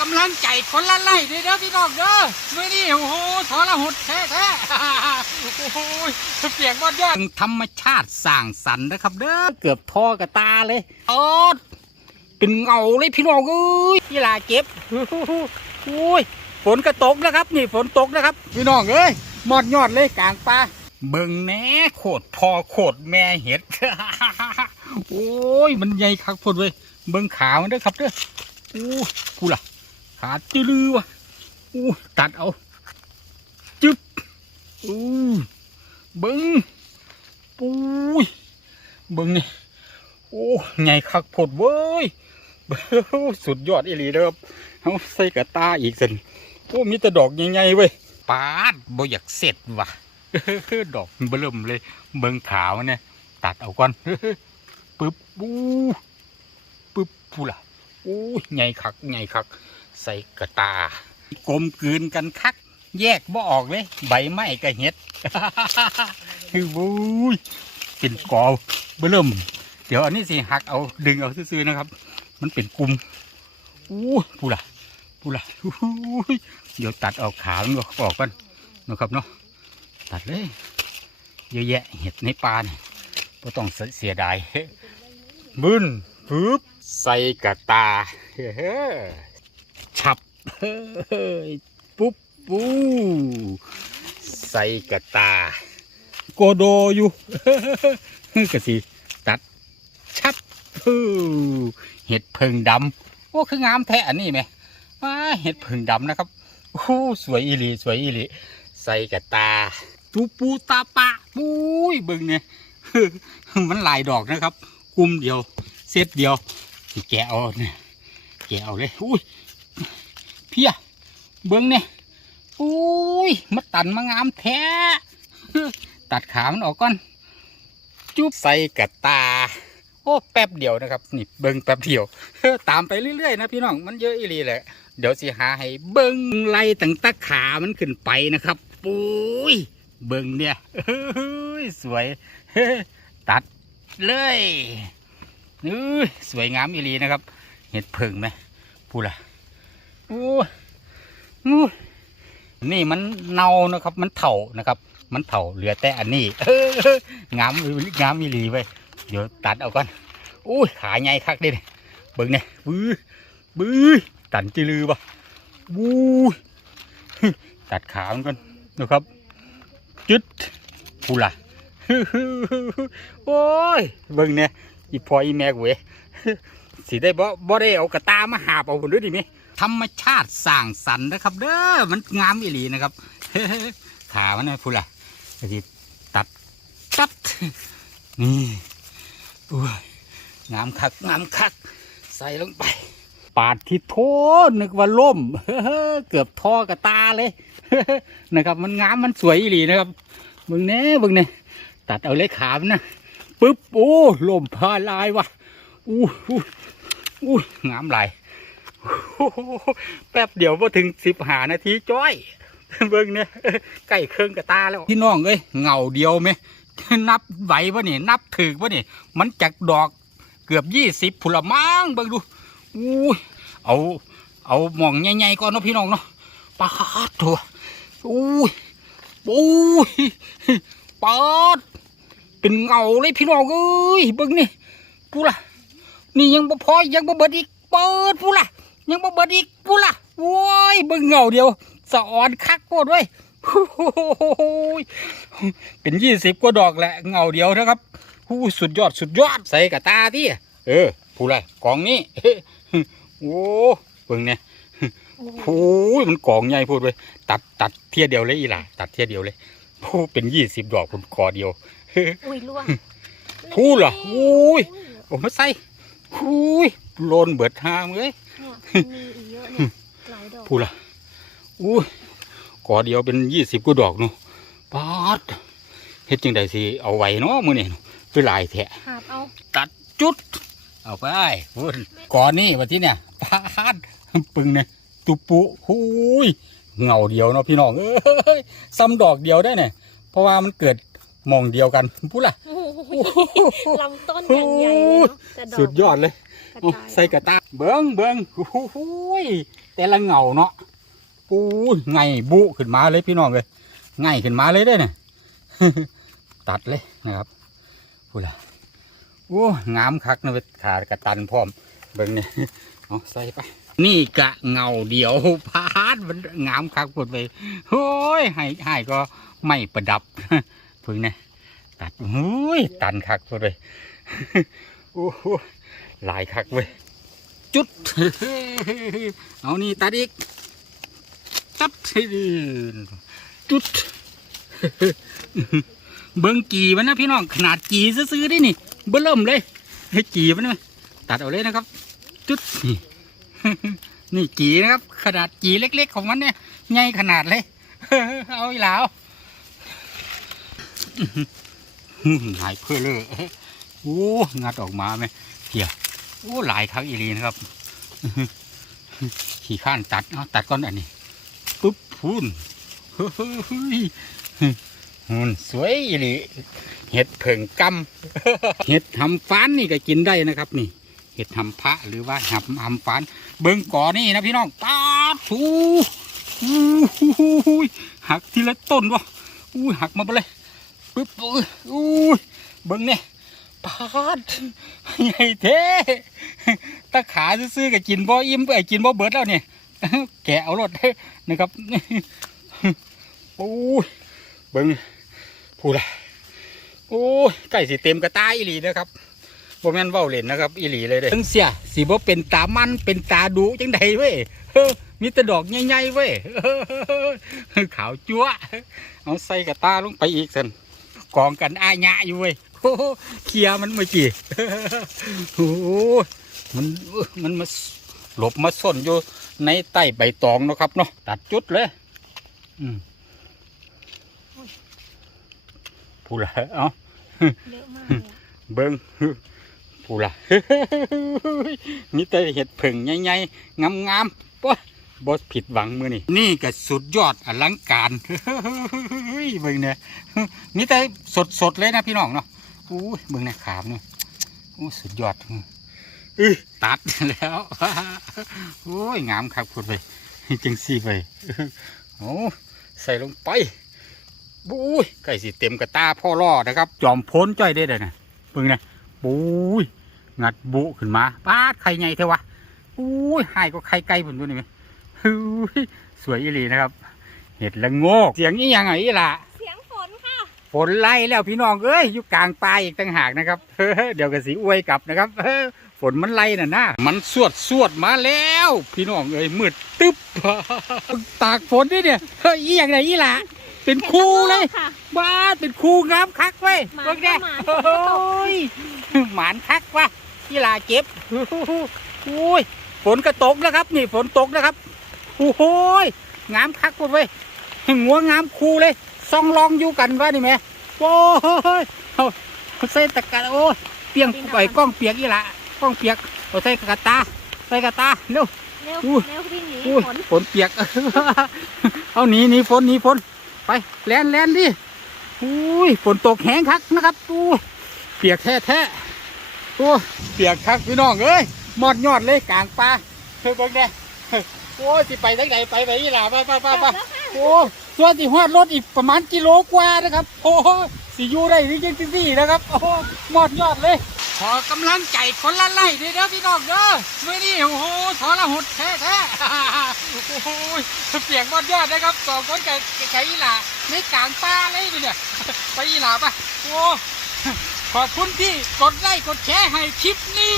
กำลังใจคนละไล่เด้อเด้อพี่น้องเด้อเมื่อนี้โอ้โหทรหดแท้แท้ๆโอ้โหเปียกบอดยอดธรรมชาติสร้างสรรค์นะครับเด้อเกือบทอกับตาเลยออดเป็นเงาเลยพี่น้องเอ้ยพี่ลาเจ็บโอ้ยฝนก็ตกนะครับ นี่ฝนตกนะครับ พี่น้องเอ้ยหมอดยอดเลยกลางป่าเบิ่งแหน่โคตรพอโคตรแม่เห็ดโอ้ยมันใหญ่คักพดเว้ยเบิ่งขามันเด้อครับเด้อโอ้ยกูล่ะ ขาจืลือวะอู้ตัดเอา จึ๊บอู้เบิ้งปุ้ยเบิ้งนี่โอ้ใหญ่คักโพดเว้ยเบ้อสุดยอดอีหลีเด้อเอาใส่กระตาอีกสินโอ้มีแต่ดอกใหญ่ๆเว้ยปาดบ่อยากเสร็จว่ะดอกเบิ่มเลย เบิ้งขาวเนี่ยตัดเอาก่อนปึ๊บปูปึ๊บปูล่ะโอ้ใหญ่คักใหญ่คัก ใส่กระตากลมกลืนกันคัก แยกบ่ออกเลย ใบไม้กระเห็ดคือบุ้ยเป็นกอเบิ่ม เดี๋ยวอันนี้สิหักเอาดึงเอาซื่อๆนะครับ มันเป็นกลุ่มอู้ปูล่ะปูล่ะเดี๋ยวตัดเอาขามันออกกันนะครับเนาะตัดเลยเยอะแยะเห็ดในป่าเนี่ยก็ต้องเสียดายบึ้นปึ๊บใส่กระตาเฮ้ ปุ๊บปูใส่กระตา โกโดอยู่กะสิตัด ชับฟูเห็ดเพิงดำโอ้คืองามแท้อันนี้ไหมว้าเห็ดเพิงดำนะครับโอ้สวยอีหลีสวยอีหลีใส่กระตาตูปูตาปะปุ้ยเบิ่งเนี่ยมันหลายดอกนะครับ กลุ่มเดียวเซตเดียวแกะเอาเนี่ยแกะเอาเลยอุ้ย เพียเบิ้งเนี่ยอุ้ยมาตันมางามแท้ ตัดขามันออกก่อน จุ๊บใส่กระตา โอ้แป๊บเดียวนะครับ นี่เบิ้งแป๊บเดียว ตามไปเรื่อยๆนะพี่น้อง มันเยอะอีหลีแหละ เดี๋ยวสิหาให้เบิ้งไล่ตั้งแตาขามันขึ้นไปนะครับปุ้ย เบิ้งเนี่ยเฮ้ยสวย ตัดเลยนี่สวยงามอีหลีนะครับ เห็ดเพิงไหมพูดละโอ้ยโอ้ยนี่มันเน่านะครับ มันเถ่านะครับ มันเถ่าเหลือแต่อันนี้งามงามอีหลีไปเดี๋ยวตัดเอาก่อนโอ้ยขาใหญ่คักด้เนี่บิ่งเนี่ยบื้อบื้อตันจิลือปะบู้ยตัดขามันก่อนนะครับจุดพูดละโอ้ยเบิ่งเนี่ยอีพออีแม่กเว้ยสิได้บ่บ่ได้เอากระตามาหาบเอาคนด้วยดิมิ ธรรมชาติสร้างสรรค์นะครับ เด้อมันงามอีหลีนะครับขามันนะพูดละก็สิตัดตัดนี่อุ้ยงามคักงามคัก ใส่ลงไป ปาดที่โทนึกว่าล่มเกือบทอกระตาเลยนะครับ มันงามมันสวยอีหลีนะครับเบิ่งแน่เบิ่งแน่ตัดเอาเล็กขามนนะปึ๊บโอ้ลมพาลายวะอู้อู้อู้งามหลาย แป๊บเดียวพอถึงสิบหานาทีจ้อยเบิ่งเนี่ยใกล้เครื่องกระตาแล้วพี่น้องเอ้ยเงาเดียวไหมนับไหวปะนี่นับถึกปะนี่มันจากดอกเกือบยี่สิบผลมังเบิ่งดูอู้ยเอาเอาหมองใหญ่ๆก่อนเนาะพี่น้องเนาะปาดตัวอู้ยอู้ยปาดเป็นเงาเลยพี่น้องเอ้ยเบิ่งนี่พูล่ะนี่ยังบ่พอยังบ่เบิดอีกเปิดพูล่ะ ยังบ่เบิดอีกพูล่ะโว้ยเบิ่งเงาเดียวสะอ่อนคักโคตรเว้ยโอ้โหเป็นยี่สิบกว่าดอกแหละเงาเดียวนะครับหูสุดยอดสุดยอดใส่กระตาที่เออพูล่ะกองนี้โอ้เบิ่งเนี่ยโอ้ยมันกองใหญ่พูดเว้ยตัดตัดเทียเดียวเลยอีหล่ะตัดเทียเดียวเลยโอ้เป็นยี่สิบดอกคุณกอเดียวอุ้ยล่วงพูดเหรออุ้ยโอ้มาใส่ อุ้ยโลนเบิดทางเลยเนี่ยมีอีกเยอะเนี่ยหลายดอกพูดละอุ้ยกอเดียวเป็นยี่สิบกว่าดอกเนาะปาดเฮ็ดจังใดสิเอาไว้เนาะมื้อนี้คือหลายแท้หาบเอาตัดจุด เอาไปพูดกอนี่วันที่เนี่ยปาดปึงเนี่ยตุปุหุยเงาเดียวเนาะพี่น้องเอ้ยซ้ำดอกเดียวได้เนี่ยเพราะว่ามันเกิดห มองเดียวกันพูดละลำต้นอย่างใหญ่เลยเนาะแต่ดอกสุดยอดเลยโอ้ใส่กระตาเบิ้งเบิ้งโอ้โหยแต่ละเงาเนาะปูยไงบุขึ้นมาเลยพี่น้องเลยไงขึ้นมาเลยเด้อเนี่ย ตัดเลยนะครับพูดละโอ้งามคักนะเว้ยขากระตันพร้อมเบิ้งเนี่ย เอาใส่ไปนี่กะเงาเดียวพาดมันงามคักหมดไปโอ้ยให้ให้ก็ไม่ประดับเพิ่งนี่ยตัดโอ้ยตันคักเลยโอ้โหหลายคักเว้ยจุด เอานี่ตัดอีก ตัดจุด เบิ้งกีมันนะพี่น้อง ขนาดกีซื้อๆดินี่ เบิ้เริ่มเลย ให้กีมันนะตัดเอาเลยนะครับ จุดนี่นี่กีนะครับ ขนาดกีเล็ก ๆ ของมันเนี่ยใหญ่ขนาดเลย เอาอีหลาว หายเพื่อเลยโอ้งัดออกมาไหมเกี่ยโอ้หลายครั้งอีรีนะครับ ขี่ข้านตัดเอาตัดก้อนอันนี้ปุ๊บพูนหุ่นสวยอีรีเห็ดเผิงกำเห็ดทำฟ้านนี่ก็กินได้นะครับ นี่ เห็ดทำพระหรือว่าหับทำฟ้าน เบิ้งก่อนี่นะพี่น้องตาดถูหักทีละต้นวะอู้หักมาไปเลย ปุ๊บอุ้ยอุ้ยเบิ้งเนี่ยปาดใหญ่เท่ตาขาซื้อๆกับกินบ่อิ่มไอ้กินบ่เบิดแล้วเนี่ยแกะเอารถนะครับโอ้ยเบิ้งพูดละโอ้ยใกล้สิเต็มกระตายอีหลีนะครับบ่แม่นเว้าเล่นนะครับ อีหลีเลยเด้ทั้งเสียสิบ่เป็นตามันเป็นตาดุจังใดเว้ยมีแต่ดอกใหญ่ๆเว้ยขาวจั๊วเอาใส่กระตาลงไปอีกสัน กองกันอาญะอยู่เว้ยโอ้โหเคลียมันเมื่อกี้โอ้โหมันมันมาหลบมาซ่อนอยู่ในใต้ใบตองเนาะครับเนาะตัดจุดเลยอืมพูดละเอาเยอะมาเลยอะเบิ้งพูดละมีแต่เห็ดผึ่งใหญ่ๆงามๆปะ บอสผิดหวังมือนี่นี่ก็สุดยอดอลังการเบิ้งเนี่ยมีแต่สดๆเลยนะพี่น้องเนาะอู้ยเบิ้งเนี่ยขามเนี่ยโอ้สุดยอดอื้อตัดแล้วโอ้ยงามครับพูดไปจังซี่ไปโอ้ใส่ลงไปบุ้ยไก่สิเต็มกระตาพ่อล่อนะครับ จอมพ้นจ้อยได้เลยนะเบิ่งนะบุ้ยงัดบุขึ้นมาปาดไข่ใหญ่เทวะอุ้ยหายก็ไข่ไก่ผมตัวนี้ไหม สวยอีหลีนะครับ เห็ดละโงก เสียงนี้ยังไงล่ะเสียงฝนค่ะ ฝนไล่แล้วพี่น้องเอ้ยอยู่กลางป่าอีกต่างหากนะครับเดี๋ยวก็สีอวยกลับนะครับฝนมันไล่น่ะนะมันสวดสวดมาแล้ว พี่น้องเอ้ยมืดตึ๊บตากฝนด้วยเนี่ยเฮ้ยอีอย่างไรอีหล่ะเป็นคู่เลยค่ะบ้าดเป็นคู่งามคักเว้ยหมานเบิ่งแน่หมานโอ้ยหมานคักว่ะอีหล่าเจ็บโอ้ยฝนก็ตกแล้วครับ นี่ฝนตกนะครับ โอ้โหยงามคักหมดเว้ยหัวงามคู่เลยซองลองอยู่กันวะนี่แม่โอ้ยเอาเอาใส่ตะกร้าโอ้ยเปียงไปกล้องเปียกอีหล่ะกล้องเปียกเอาใส่กระตาใส่กระตาเร็วเร็วอู้เร็ววิ่งหนีอุ้ยฝนฝนเปียกเอาหนีหนีฝนหนีฝนไปแลนแลนดิอุ้ยฝนตกแห้งคักนะครับอู้เปียกแท้แท้โอ้เปียกคักพี่น้องเอ้ยหมอดยอดเลยกลางป่าเฮ้ยเบิ่งแน่ โอ้ยสิไปทางไหนไปไปนี่ล่ะไปไปไปไปแล้วค่ะโอ้ส่วนที่ฮอดรถอีกประมาณกิโลกว่านะครับ โอ้สิอยู่ได้หรือยังสินะครับ โอ้หมอดยอดเลย ขอกำลังใจคนละไล่เด้อเด้อพี่น้องเด้อมื่อนี้โอ้โหทรหดแท้แท้ๆโอ้โหเปียกหมอดยอดนะครับสองคนกับไก่อีหล่าในกลางป่าเลยเนี่ยไปอีหล่าปะโอ้ขอบคุณที่กดไลค์กดแชร์ให้คลิปนี้